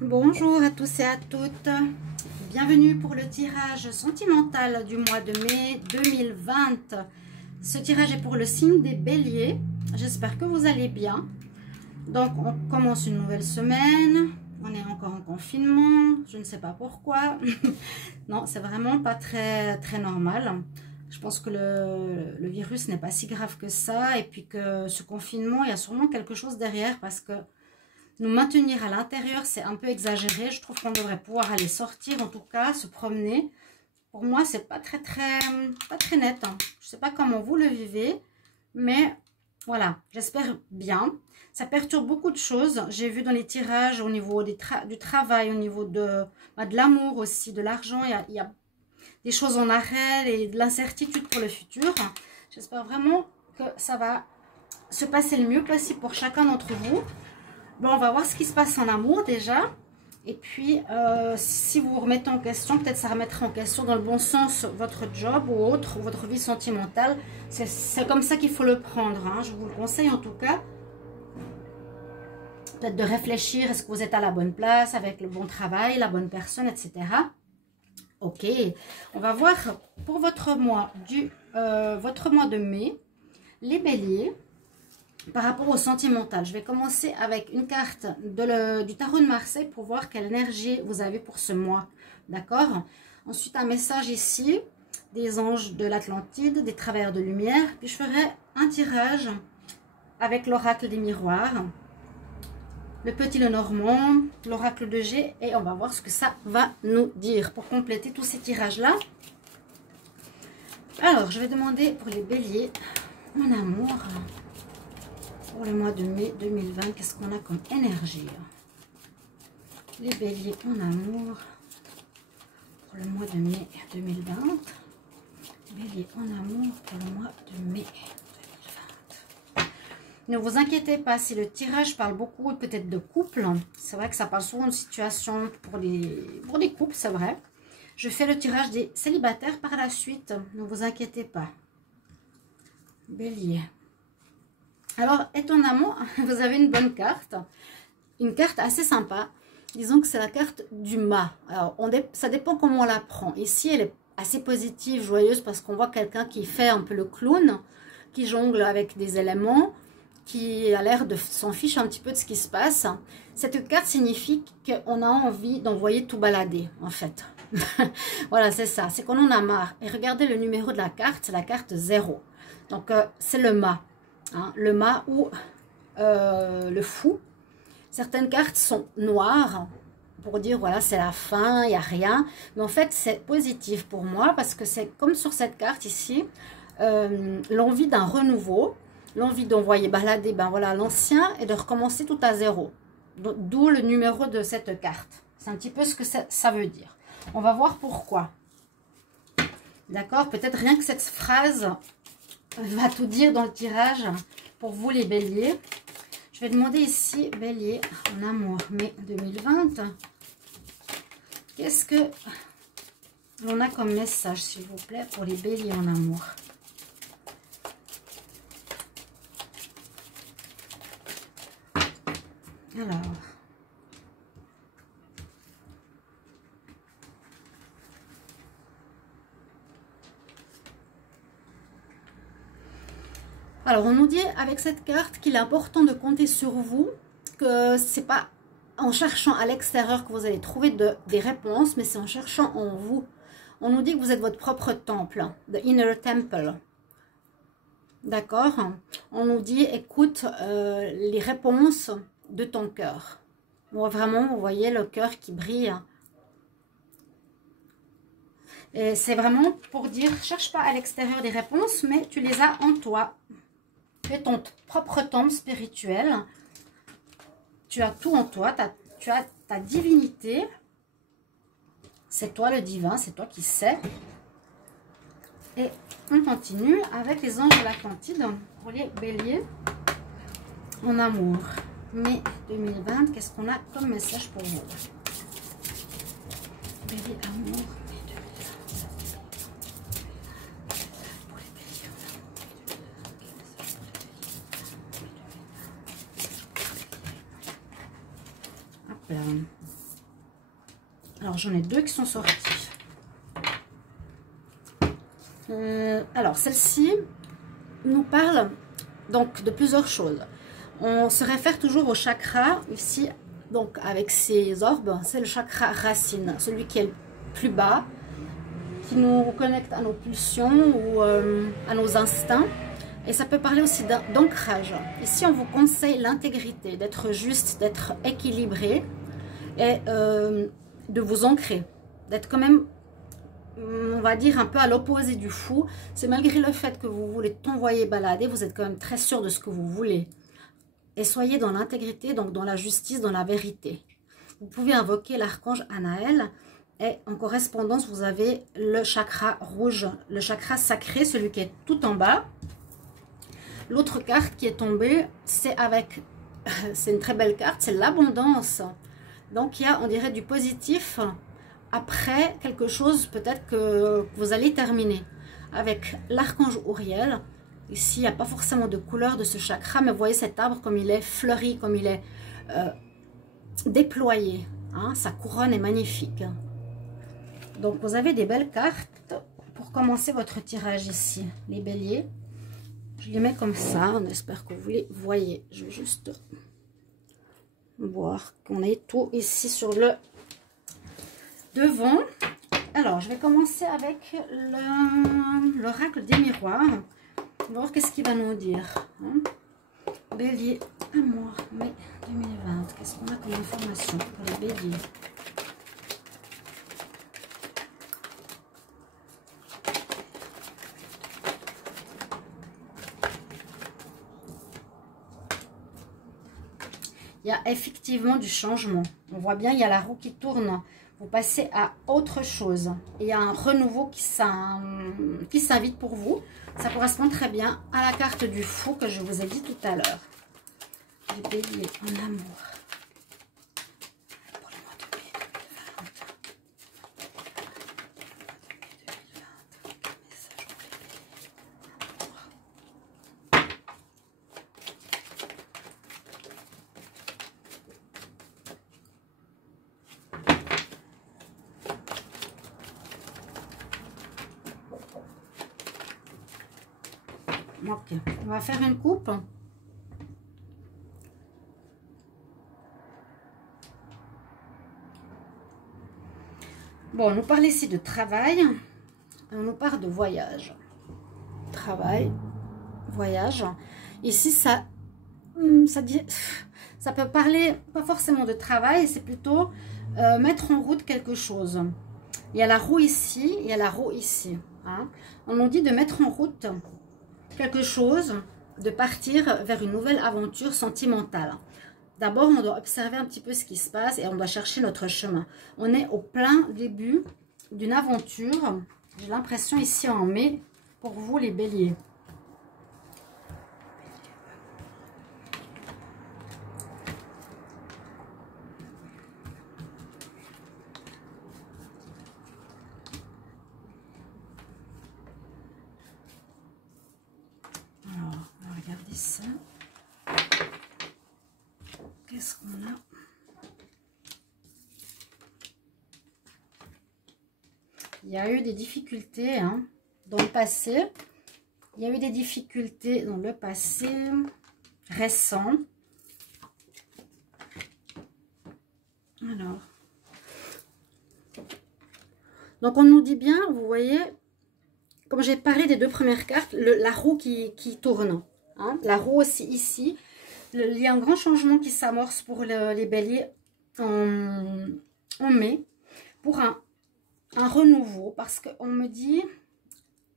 Bonjour à tous et à toutes, bienvenue pour le tirage sentimental du mois de mai 2020. Ce tirage est pour le signe des béliers, j'espère que vous allez bien. Donc on commence une nouvelle semaine, on est encore en confinement, je ne sais pas pourquoi. Non, c'est vraiment pas très normal. Je pense que le virus n'est pas si grave que ça, et puis que ce confinement, il y a sûrement quelque chose derrière, parce que nous maintenir à l'intérieur, c'est un peu exagéré. Je trouve qu'on devrait pouvoir aller sortir, en tout cas, se promener. Pour moi, c'est pas très net. Hein. Je sais pas comment vous le vivez, mais voilà, j'espère bien. Ça perturbe beaucoup de choses. J'ai vu dans les tirages au niveau du travail, au niveau de l'amour aussi, de l'argent. Il y a des choses en arrêt et de l'incertitude pour le futur. J'espère vraiment que ça va se passer le mieux possible pour chacun d'entre vous. Bon, on va voir ce qui se passe en amour déjà. Et puis, si vous vous remettez en question, peut-être ça remettra en question dans le bon sens votre job ou autre, ou votre vie sentimentale. C'est comme ça qu'il faut le prendre. Hein. Je vous le conseille en tout cas. Peut-être de réfléchir, est-ce que vous êtes à la bonne place, avec le bon travail, la bonne personne, etc. Ok, on va voir pour votre mois de mai, les béliers. Par rapport au sentimental, je vais commencer avec une carte du tarot de Marseille pour voir quelle énergie vous avez pour ce mois. D'accord? Ensuite, un message ici des anges de l'Atlantide, des travailleurs de lumière. Puis, je ferai un tirage avec l'oracle des miroirs, le petit Lenormand, l'oracle de G. Et on va voir ce que ça va nous dire pour compléter tous ces tirages-là. Alors, je vais demander pour les béliers, mon amour... Pour le mois de mai 2020, qu'est-ce qu'on a comme énergie? Les béliers en amour. Pour le mois de mai 2020. Béliers en amour pour le mois de mai 2020. Ne vous inquiétez pas si le tirage parle beaucoup peut-être de couple. C'est vrai que ça parle souvent de situation pour des couples, c'est vrai. Je fais le tirage des célibataires par la suite. Ne vous inquiétez pas. Bélier. Alors, étonnamment, vous avez une bonne carte. Une carte assez sympa. Disons que c'est la carte du mât. Alors, ça dépend comment on la prend. Ici, elle est assez positive, joyeuse, parce qu'on voit quelqu'un qui fait un peu le clown, qui jongle avec des éléments, qui a l'air de s'en fiche un petit peu de ce qui se passe. Cette carte signifie qu'on a envie d'envoyer tout balader, en fait. Voilà, c'est ça. C'est qu'on en a marre. Et regardez le numéro de la carte, c'est la carte 0. Donc, c'est le mât. Hein, le mât ou le fou. Certaines cartes sont noires pour dire voilà c'est la fin, il n'y a rien. Mais en fait c'est positif pour moi parce que c'est comme sur cette carte ici, l'envie d'un renouveau, l'envie d'envoyer balader voilà, l'ancien et de recommencer tout à zéro. D'où le numéro de cette carte. C'est un petit peu ce que ça veut dire. On va voir pourquoi. D'accord, peut-être rien que cette phrase va tout dire dans le tirage pour vous les béliers. Je vais demander ici, bélier en amour, mai 2020. Qu'est-ce que l'on a comme message, s'il vous plaît, pour les béliers en amour? Alors... Alors, on nous dit avec cette carte qu'il est important de compter sur vous, que c'est pas en cherchant à l'extérieur que vous allez trouver des réponses, mais c'est en cherchant en vous. On nous dit que vous êtes votre propre temple, the inner temple. D'accord? On nous dit, écoute les réponses de ton cœur. Bon, vraiment, vous voyez le cœur qui brille. Et c'est vraiment pour dire, cherche pas à l'extérieur des réponses, mais tu les as en toi. Tu es ton propre temple spirituel. Tu as tout en toi. Tu as ta divinité. C'est toi le divin. C'est toi qui sais. Et on continue avec les anges de l'Atlantide pour les béliers en amour. Mai 2020, qu'est-ce qu'on a comme message pour vous? Bélier amour. Alors, j'en ai deux qui sont sortis. Alors, celle-ci nous parle donc de plusieurs choses. On se réfère toujours au chakra, ici, donc avec ces orbes, c'est le chakra racine, celui qui est le plus bas, qui nous connecte à nos pulsions ou à nos instincts. Et ça peut parler aussi d'ancrage. Ici, on vous conseille l'intégrité, d'être juste, d'être équilibré et de vous ancrer, d'être quand même, on va dire, un peu à l'opposé du fou. C'est malgré le fait que vous voulez t'envoyer balader, vous êtes quand même très sûr de ce que vous voulez. Et soyez dans l'intégrité, donc dans la justice, dans la vérité. Vous pouvez invoquer l'archange Anaël. Et en correspondance, vous avez le chakra rouge, le chakra sacré, celui qui est tout en bas. L'autre carte qui est tombée, c'est une très belle carte, c'est l'abondance. Donc, il y a, on dirait, du positif après quelque chose peut-être que vous allez terminer. Avec l'archange Uriel, ici, il n'y a pas forcément de couleur de ce chakra, mais vous voyez cet arbre comme il est fleuri, comme il est déployé. Hein, sa couronne est magnifique. Donc, vous avez des belles cartes pour commencer votre tirage ici, les béliers. Je les mets comme ça, on espère que vous les voyez. Je vais juste voir qu'on ait tout ici sur le devant. Alors, je vais commencer avec l'oracle des miroirs. On va voir qu'est-ce qu'il va nous dire. Hein? Bélier, amour, mai 2020. Qu'est-ce qu'on a comme information pour les béliers? Il y a effectivement du changement. On voit bien, il y a la roue qui tourne. Vous passez à autre chose. Et il y a un renouveau qui s'invite pour vous. Ça correspond très bien à la carte du fou que je vous ai dit tout à l'heure. Du bélier en amour. Pour le mois de mai 2020. Message pour les béliers. Ok, on va faire une coupe. Bon, on nous parle ici de travail. On nous parle de voyage. Travail, voyage. Ici, ça peut parler pas forcément de travail, c'est plutôt mettre en route quelque chose. Il y a la roue ici, il y a la roue ici. Hein. On nous dit de mettre en route quelque chose, de partir vers une nouvelle aventure sentimentale. D'abord, on doit observer un petit peu ce qui se passe et on doit chercher notre chemin. On est au plein début d'une aventure. J'ai l'impression ici en mai, pour vous les béliers. Ça. Qu'est-ce qu'on a? Il y a eu des difficultés hein, dans le passé. Il y a eu des difficultés dans le passé récent. Alors. Donc, on nous dit bien, vous voyez, comme j'ai parlé des deux premières cartes, la roue qui tourne. Hein, la roue aussi ici. Il y a un grand changement qui s'amorce pour les béliers en mai. Pour un renouveau. Parce qu'on me dit...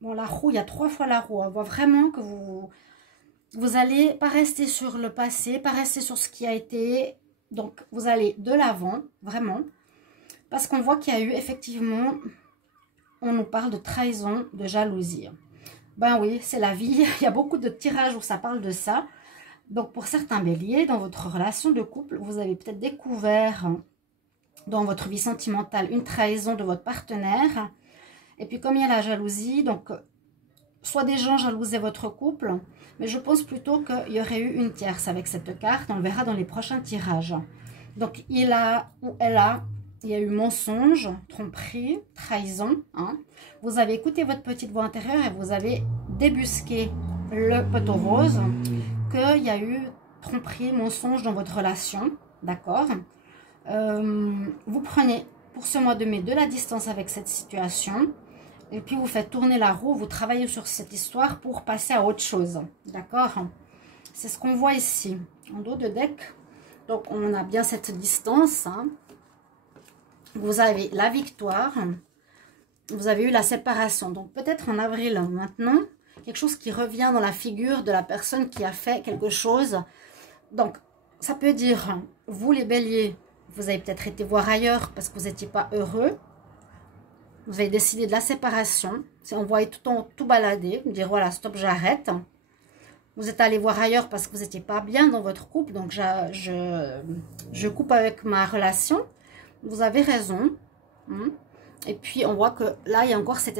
Bon, la roue, il y a 3 fois la roue. On voit vraiment que vous allez pas rester sur le passé. Pas rester sur ce qui a été. Donc, vous allez de l'avant. Vraiment. Parce qu'on voit qu'il y a eu effectivement... On nous parle de trahison, de jalousie. Ben oui, c'est la vie. Il y a beaucoup de tirages où ça parle de ça. Donc, pour certains béliers, dans votre relation de couple, vous avez peut-être découvert dans votre vie sentimentale une trahison de votre partenaire. Et puis, comme il y a la jalousie, donc, soit des gens jalousaient votre couple, mais je pense plutôt qu'il y aurait eu une tierce avec cette carte. On le verra dans les prochains tirages. Donc, il a ou elle a il y a eu mensonge, tromperie, trahison. Hein. Vous avez écouté votre petite voix intérieure et vous avez débusqué le poteau rose qu'il y a eu tromperie, mensonge dans votre relation. D'accord. Vous prenez pour ce mois de mai de la distance avec cette situation. Et puis vous faites tourner la roue, vous travaillez sur cette histoire pour passer à autre chose. D'accord. C'est ce qu'on voit ici, en dos de deck. Donc on a bien cette distance. Hein. Vous avez la victoire. Vous avez eu la séparation. Donc peut-être en avril maintenant, quelque chose qui revient dans la figure de la personne qui a fait quelque chose. Donc ça peut dire, vous les béliers, vous avez peut-être été voir ailleurs parce que vous n'étiez pas heureux. Vous avez décidé de la séparation. On voit tout balader, dire voilà, stop, j'arrête. Vous êtes allé voir ailleurs parce que vous n'étiez pas bien dans votre couple. Donc je coupe avec ma relation. Vous avez raison. Et puis on voit que là, il y a encore cette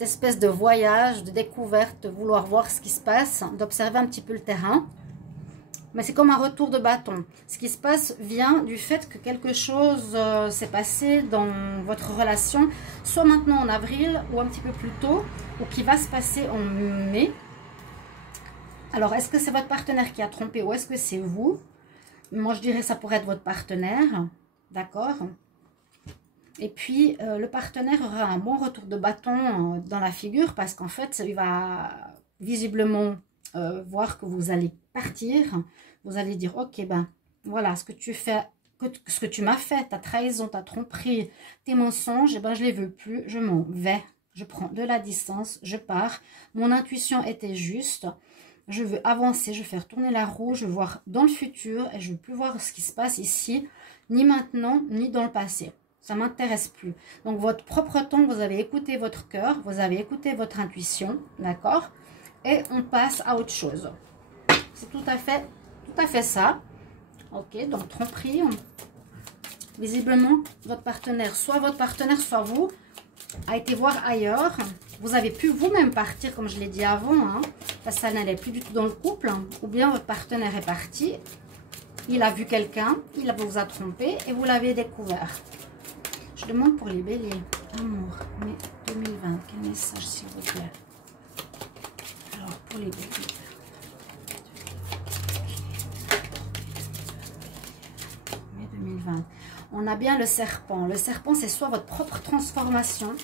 espèce de voyage, de découverte, de vouloir voir ce qui se passe, d'observer un petit peu le terrain. Mais c'est comme un retour de bâton. Ce qui se passe vient du fait que quelque chose s'est passé dans votre relation, soit maintenant en avril ou un petit peu plus tôt, ou qui va se passer en mai. Alors, est-ce que c'est votre partenaire qui a trompé ou est-ce que c'est vous? Moi, je dirais que ça pourrait être votre partenaire. D'accord? Et puis, le partenaire aura un bon retour de bâton dans la figure parce qu'en fait, il va visiblement voir que vous allez partir. Vous allez dire, ok, ben voilà, ce que tu m'as fait, ta trahison, ta tromperie, tes mensonges, eh ben, je ne les veux plus, je m'en vais. Je prends de la distance, je pars. Mon intuition était juste. Je veux avancer, je veux faire tourner la roue, je veux voir dans le futur et je ne veux plus voir ce qui se passe ici, ni maintenant, ni dans le passé. Ça ne m'intéresse plus. Donc, votre propre temps, vous avez écouté votre cœur, vous avez écouté votre intuition, d'accord? Et on passe à autre chose. C'est tout à fait ça. Ok, donc tromperie. Visiblement, votre partenaire, soit vous, a été voir ailleurs. Vous avez pu vous-même partir, comme je l'ai dit avant, hein, parce que ça n'allait plus du tout dans le couple. Hein, ou bien votre partenaire est parti, il a vu quelqu'un, il vous a trompé et vous l'avez découvert. Je demande pour les béliers. Amour, mai 2020, quel message s'il vous plaît? Alors, pour les béliers. Mai 2020. On a bien le serpent. Le serpent, c'est soit votre propre transformation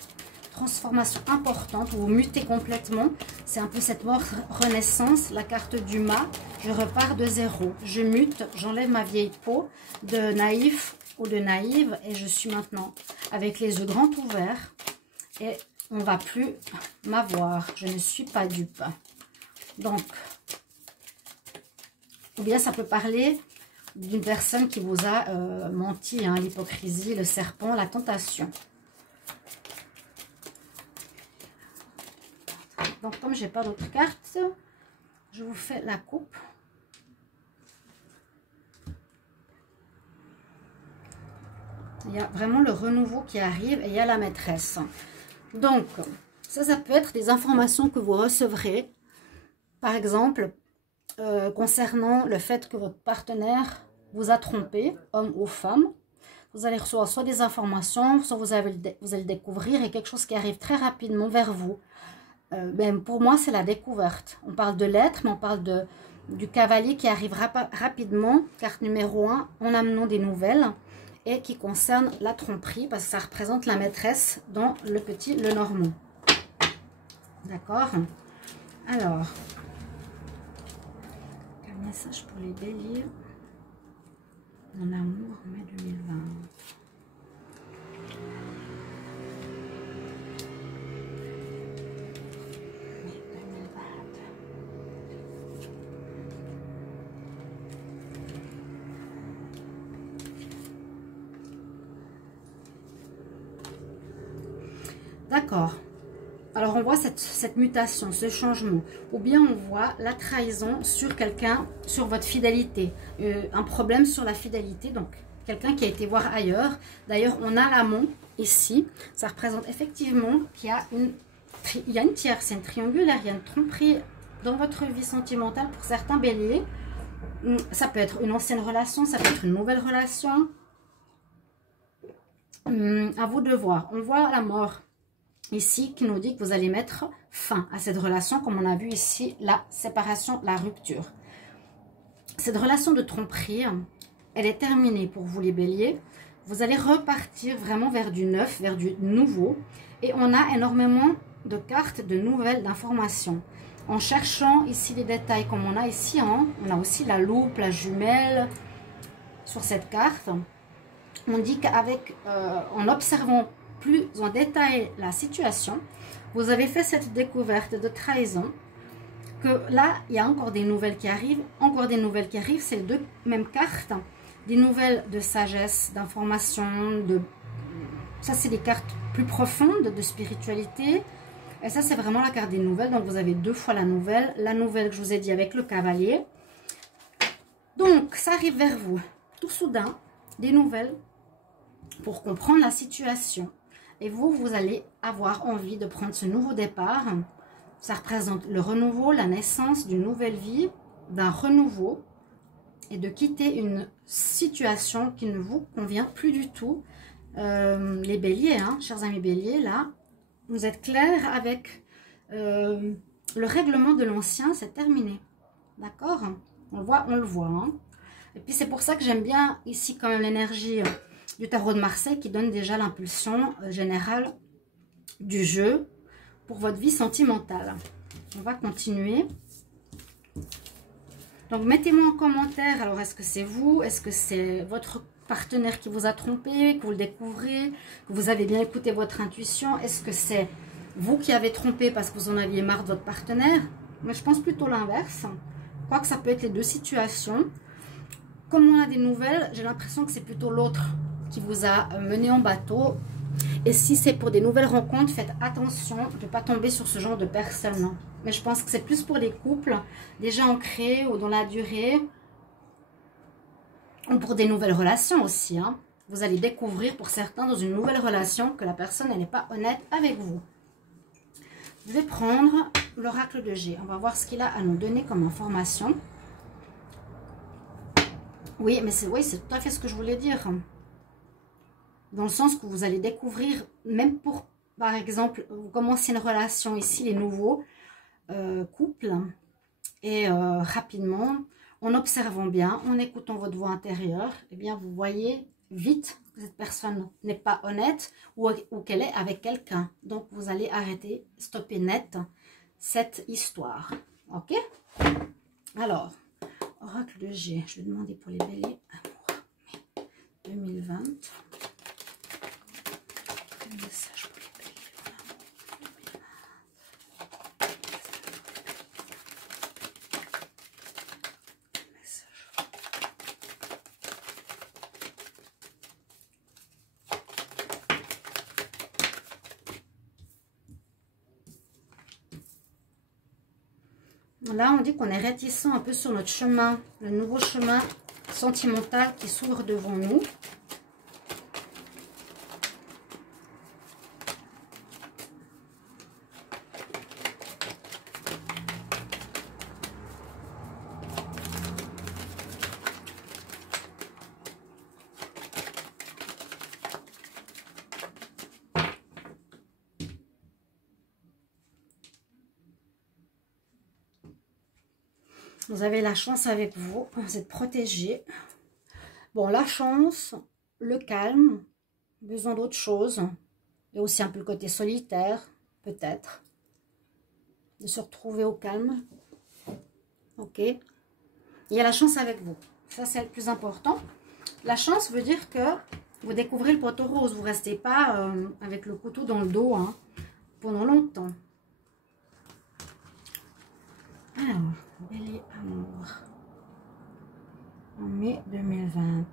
importante, où vous mutez complètement. C'est un peu cette mort renaissance, la carte du mât. Je repars de zéro. Je mute, j'enlève ma vieille peau de naïf ou de naïve et je suis maintenant avec les yeux grands ouverts et on ne va plus m'avoir. Je ne suis pas dupe. Donc, ou bien ça peut parler d'une personne qui vous a menti, hein, l'hypocrisie, le serpent, la tentation. Donc, comme j'ai pas d'autres cartes, je vous fais la coupe. Il y a vraiment le renouveau qui arrive et il y a la maîtresse. Donc, ça peut être des informations que vous recevrez. Par exemple, concernant le fait que votre partenaire vous a trompé, homme ou femme. Vous allez recevoir soit des informations, soit vous allez le découvrir et quelque chose qui arrive très rapidement vers vous. Pour moi, c'est la découverte. On parle de l'être, mais on parle du cavalier qui arrive rapidement, carte numéro 1, en amenant des nouvelles. Et qui concerne la tromperie, parce que ça représente la maîtresse dans le normand. D'accord? Alors, quel message pour les béliers? Mon amour, mai 2020. Mai 2020. D'accord. Alors, on voit cette mutation, ce changement. Ou bien on voit la trahison sur quelqu'un, sur votre fidélité. Un problème sur la fidélité. Donc, quelqu'un qui a été voir ailleurs. D'ailleurs, on a l'amont ici. Ça représente effectivement qu'il y a une tierce, c'est une triangulaire. Il y a une tromperie dans votre vie sentimentale pour certains béliers. Ça peut être une ancienne relation, ça peut être une nouvelle relation. À vous de voir. On voit la mort ici qui nous dit que vous allez mettre fin à cette relation, comme on a vu ici, la séparation, la rupture. Cette relation de tromperie, elle est terminée pour vous les béliers. Vous allez repartir vraiment vers du neuf, vers du nouveau. Et on a énormément de cartes, de nouvelles, d'informations. En cherchant ici les détails comme on a ici, hein, on a aussi la loupe, la jumelle sur cette carte. On dit qu'avec, en observant plus en détail la situation, vous avez fait cette découverte de trahison, que là, il y a encore des nouvelles qui arrivent, c'est les deux mêmes cartes, des nouvelles de sagesse, d'information, ça c'est des cartes plus profondes de spiritualité, et ça c'est vraiment la carte des nouvelles, donc vous avez deux fois la nouvelle que je vous ai dit avec le cavalier. Donc ça arrive vers vous, tout soudain, des nouvelles pour comprendre la situation, et vous allez avoir envie de prendre ce nouveau départ. Ça représente le renouveau, la naissance d'une nouvelle vie, d'un renouveau, et de quitter une situation qui ne vous convient plus du tout. Les béliers, hein, chers amis béliers, là, vous êtes clairs avec le règlement de l'ancien, c'est terminé. D'accord? On le voit. Hein. Et puis c'est pour ça que j'aime bien ici quand même l'énergie du tarot de Marseille qui donne déjà l'impulsion générale du jeu pour votre vie sentimentale. On va continuer. Donc mettez-moi en commentaire, alors est-ce que c'est vous, est-ce que c'est votre partenaire qui vous a trompé, que vous le découvrez, que vous avez bien écouté votre intuition, est-ce que c'est vous qui avez trompé parce que vous en aviez marre de votre partenaire? Mais je pense plutôt l'inverse. Je crois que ça peut être les deux situations. Comme on a des nouvelles, j'ai l'impression que c'est plutôt l'autre qui vous a mené en bateau. Et si c'est pour des nouvelles rencontres, faites attention de ne pas tomber sur ce genre de personnes. Mais je pense que c'est plus pour les couples déjà ancrés ou dans la durée. Ou pour des nouvelles relations aussi. Hein. Vous allez découvrir pour certains dans une nouvelle relation que la personne n'est pas honnête avec vous. Je vais prendre l'oracle de G. On va voir ce qu'il a à nous donner comme information. Oui, mais c'est tout à fait ce que je voulais dire. Dans le sens que vous allez découvrir, même pour, par exemple, vous commencez une relation ici, les nouveaux couples, et rapidement, en observant bien, en écoutant votre voix intérieure, eh bien, vous voyez vite que cette personne n'est pas honnête ou qu'elle est avec quelqu'un. Donc, vous allez arrêter, stopper net cette histoire. Ok? Alors, oracle de G, je vais demander pour les béliers, amour, 2020. Message pour les béliers. Là, on dit qu'on est réticent un peu sur notre chemin, le nouveau chemin sentimental qui s'ouvre devant nous. Vous avez la chance avec vous, vous êtes protégé. Bon, la chance, le calme, besoin d'autre chose. Il y a aussi un peu le côté solitaire, peut-être. De se retrouver au calme. Ok. Il y a la chance avec vous. Ça, c'est le plus important. La chance veut dire que vous découvrez le poteau rose. Vous ne restez pas avec le couteau dans le dos hein, pendant longtemps. Alors, bélier amour. En mai 2020.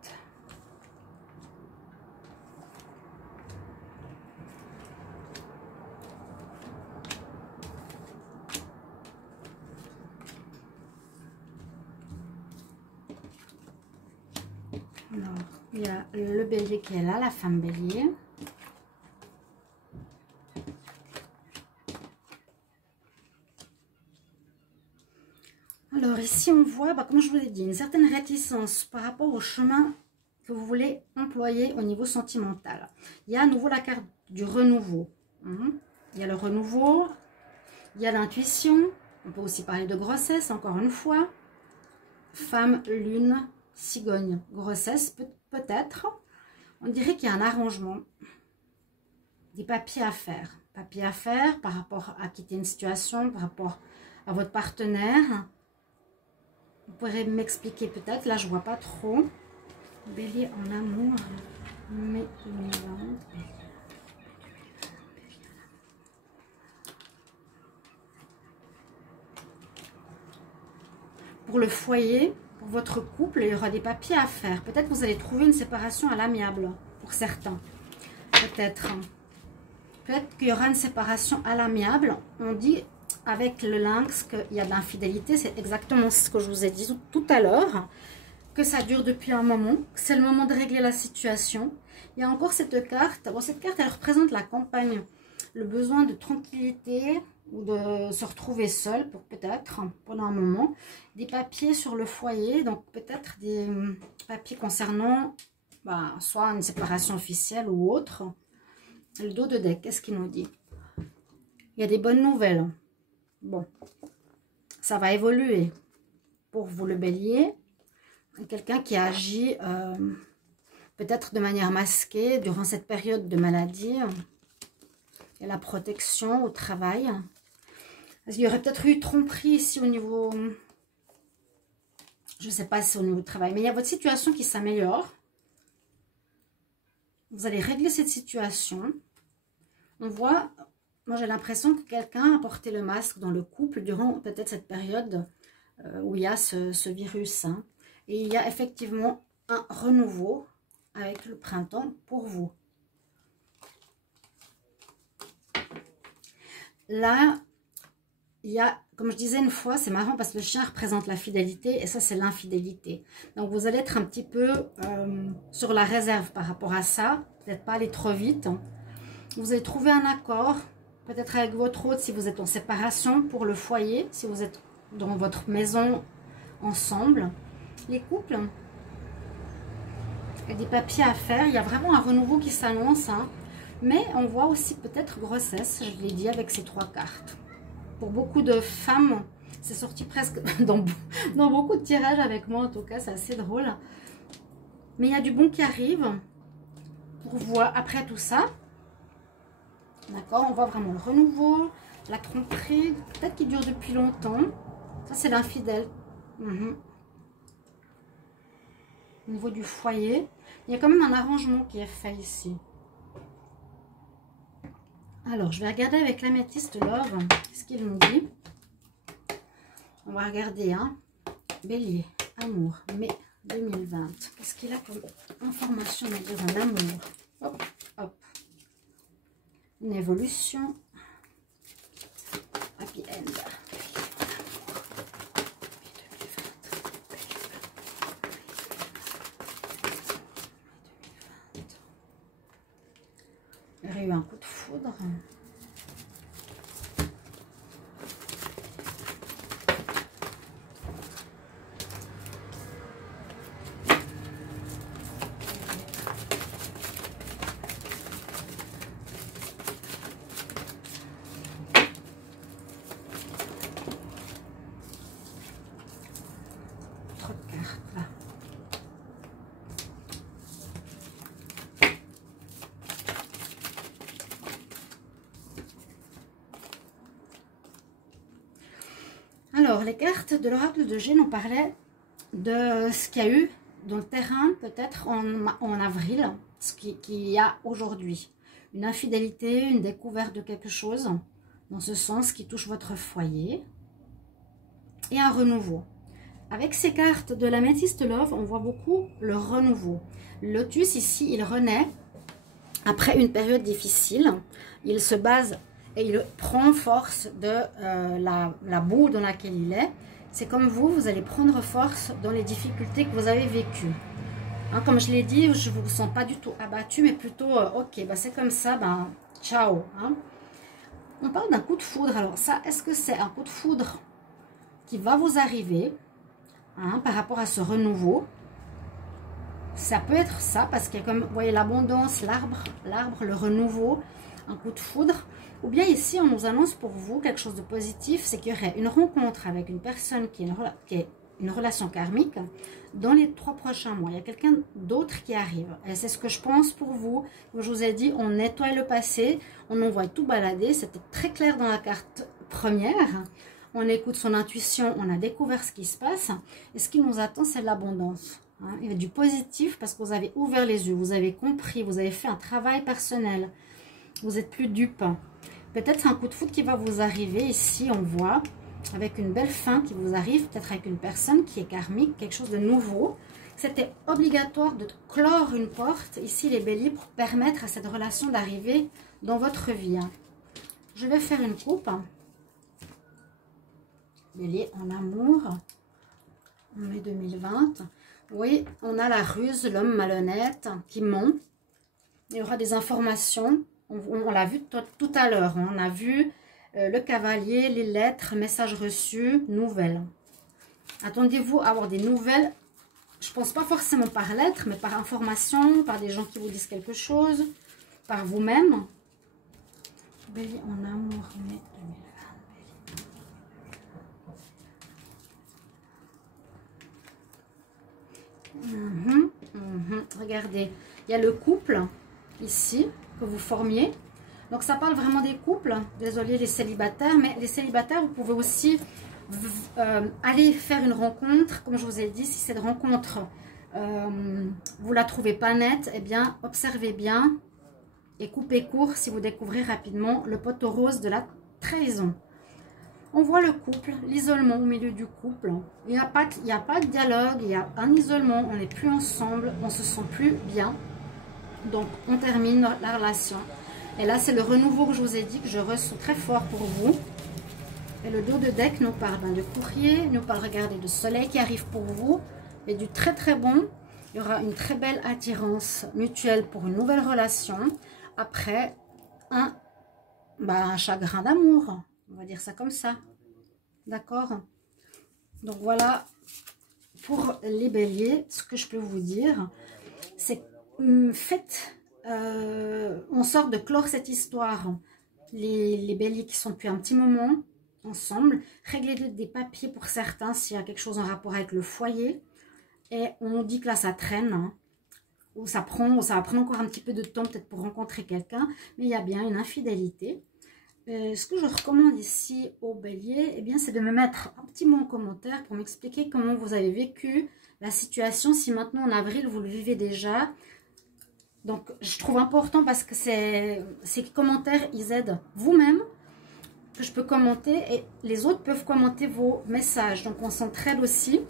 Alors, il y a le bélier qui est là, la femme bélier. Alors ici on voit, comme je vous l'ai dit, une certaine réticence par rapport au chemin que vous voulez employer au niveau sentimental. Il y a à nouveau la carte du renouveau. Il y a le renouveau, il y a l'intuition. On peut aussi parler de grossesse, encore une fois. Femme, lune, cigogne, grossesse peut-être. On dirait qu'il y a un arrangement. Des papiers à faire. Papiers à faire par rapport à quitter une situation, par rapport à votre partenaire. Vous pourrez m'expliquer peut-être, là je vois pas trop. Bélier en amour, mai 2020. Pour le foyer, pour votre couple, il y aura des papiers à faire. Peut-être que vous allez trouver une séparation à l'amiable, pour certains. Peut-être qu'il y aura une séparation à l'amiable. On dit avec le lynx qu'il y a de l'infidélité. C'est exactement ce que je vous ai dit tout à l'heure. Que ça dure depuis un moment. C'est le moment de régler la situation. Il y a encore cette carte. Bon, cette carte, elle représente la campagne. Le besoin de tranquillité ou de se retrouver seul pour peut-être pendant un moment. Des papiers sur le foyer. Donc peut-être des papiers concernant soit une séparation officielle ou autre. Le dos de deck, qu'est-ce qu'il nous dit? Il y a des bonnes nouvelles. Bon, ça va évoluer. Pour vous le bélier, quelqu'un qui agit peut-être de manière masquée durant cette période de maladie. Il y a la protection au travail. Il y aurait peut-être eu tromperie ici au niveau... Je ne sais pas si c'est au niveau du travail, mais il y a votre situation qui s'améliore. Vous allez régler cette situation. On voit, moi j'ai l'impression que quelqu'un a porté le masque dans le couple durant peut-être cette période où il y a ce virus. Et il y a effectivement un renouveau avec le printemps pour vous. Là, il y a, comme je disais une fois, c'est marrant parce que le chien représente la fidélité et ça c'est l'infidélité. Donc vous allez être un petit peu sur la réserve par rapport à ça. Peut-être pas aller trop vite. Vous allez trouver un accord, peut-être avec votre hôte si vous êtes en séparation pour le foyer, si vous êtes dans votre maison ensemble. Les couples, il y a des papiers à faire, il y a vraiment un renouveau qui s'annonce. Mais on voit aussi peut-être grossesse, je l'ai dit avec ces trois cartes. Pour beaucoup de femmes, c'est sorti presque dans beaucoup de tirages avec moi en tout cas, c'est assez drôle. Mais il y a du bon qui arrive pour vous après tout ça. D'accord, on voit vraiment le renouveau, la tromperie, peut-être qui dure depuis longtemps. Ça, c'est l'infidèle. Au niveau du foyer, il y a quand même un arrangement qui est fait ici. Alors, je vais regarder avec l'améthyste Love, qu'est-ce qu'il nous dit. On va regarder, Bélier, amour, mai 2020. Qu'est-ce qu'il a comme information à dire en amour? Hop, hop. Une évolution. Happy end. Il y aurait eu un coup de foudre. Trop de cartes là. Alors, les cartes de l'oracle de G nous parlaient de ce qu'il y a eu dans le terrain, peut-être en avril, ce qu'il y a aujourd'hui. Une infidélité, une découverte de quelque chose, dans ce sens qui touche votre foyer, et un renouveau. Avec ces cartes de l'améthyste Love, on voit beaucoup le renouveau. Le lotus, ici, il renaît après une période difficile. Il se base... et il prend force de la boue dans laquelle il est. C'est comme vous allez prendre force dans les difficultés que vous avez vécues. Comme je l'ai dit, je ne vous sens pas du tout abattu, mais plutôt, ok, c'est comme ça, ciao. On parle d'un coup de foudre. Alors ça, est-ce que c'est un coup de foudre qui va vous arriver par rapport à ce renouveau? Ça peut être ça, parce qu'il y a comme, vous voyez, l'abondance, l'arbre, le renouveau, un coup de foudre. Ou bien ici, on nous annonce pour vous quelque chose de positif, c'est qu'il y aurait une rencontre avec une personne qui est une relation karmique dans les 3 prochains mois. Il y a quelqu'un d'autre qui arrive. Et c'est ce que je pense pour vous. Comme je vous ai dit, on nettoie le passé, on envoie tout balader. C'était très clair dans la carte première. On écoute son intuition, on a découvert ce qui se passe. Et ce qui nous attend, c'est l'abondance. Hein. Il y a du positif parce que vous avez ouvert les yeux, vous avez compris, vous avez fait un travail personnel. Vous n'êtes plus dupe. Peut-être c'est un coup de foudre qui va vous arriver. Ici, on voit avec une belle fin qui vous arrive, peut-être avec une personne qui est karmique, quelque chose de nouveau. C'était obligatoire de clore une porte, ici les béliers, pour permettre à cette relation d'arriver dans votre vie. Hein. Je vais faire une coupe. Bélier en amour, en mai 2020. Oui, on a la ruse, l'homme malhonnête qui ment. Il y aura des informations. On l'a vu tout à l'heure. Hein. On a vu le cavalier, les lettres, messages reçus, nouvelles. Attendez-vous à avoir des nouvelles. Je ne pense pas forcément par lettre, mais par information, par des gens qui vous disent quelque chose, par vous-même. Bélier en amour, mai 2020. Regardez, il y a le couple ici que vous formiez. Donc ça parle vraiment des couples. Désolé les célibataires, mais les célibataires, vous pouvez aussi aller faire une rencontre. Comme je vous ai dit, si cette rencontre, vous la trouvez pas nette, eh bien observez bien et coupez court si vous découvrez rapidement le poteau rose de la trahison. On voit le couple, l'isolement au milieu du couple. Il n'y a pas de dialogue, il y a un isolement, on n'est plus ensemble, on se sent plus bien. Donc, on termine la relation. Et là, c'est le renouveau que je vous ai dit, que je ressens très fort pour vous. Et le dos de deck nous parle de courrier, nous parle, regardez, de soleil qui arrive pour vous. Et du très très bon. Il y aura une très belle attirance mutuelle pour une nouvelle relation. Après, un chagrin d'amour. On va dire ça comme ça. D'accord? Donc, voilà, pour les béliers, ce que je peux vous dire, c'est faites en sorte de clore cette histoire. Les béliers qui sont depuis un petit moment ensemble, réglez des papiers pour certains s'il y a quelque chose en rapport avec le foyer. Et on dit que là ça traîne, hein, ou ça va prendre encore un petit peu de temps peut-être pour rencontrer quelqu'un, mais il y a bien une infidélité. Ce que je recommande ici aux béliers, eh bien, c'est de me mettre un petit mot en commentaire pour m'expliquer comment vous avez vécu la situation, si maintenant en avril vous le vivez déjà. Donc, je trouve important parce que ces commentaires, ils aident vous-même, que je peux commenter, et les autres peuvent commenter vos messages. Donc, on s'entraide aussi.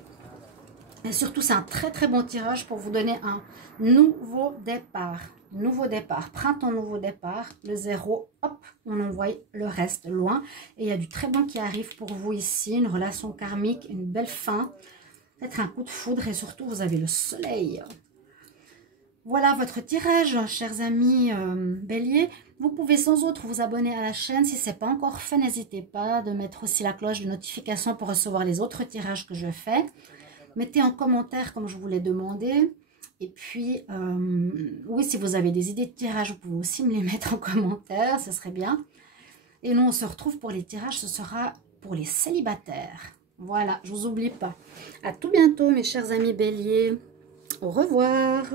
Et surtout, c'est un très très bon tirage pour vous donner un nouveau départ. Nouveau départ, printemps, nouveau départ. Le 0, hop, on envoie le reste loin. Et il y a du très bon qui arrive pour vous ici. Une relation karmique, une belle fin. Peut-être un coup de foudre et surtout, vous avez le soleil. Voilà votre tirage, chers amis béliers. Vous pouvez sans autre vous abonner à la chaîne. Si ce n'est pas encore fait, n'hésitez pas de mettre aussi la cloche de notification pour recevoir les autres tirages que je fais. Mettez en commentaire comme je vous l'ai demandé. Et puis, oui, si vous avez des idées de tirage, vous pouvez aussi me les mettre en commentaire. Ce serait bien. Et nous, on se retrouve pour les tirages. Ce sera pour les célibataires. Voilà, je ne vous oublie pas. À tout bientôt, mes chers amis béliers. Au revoir.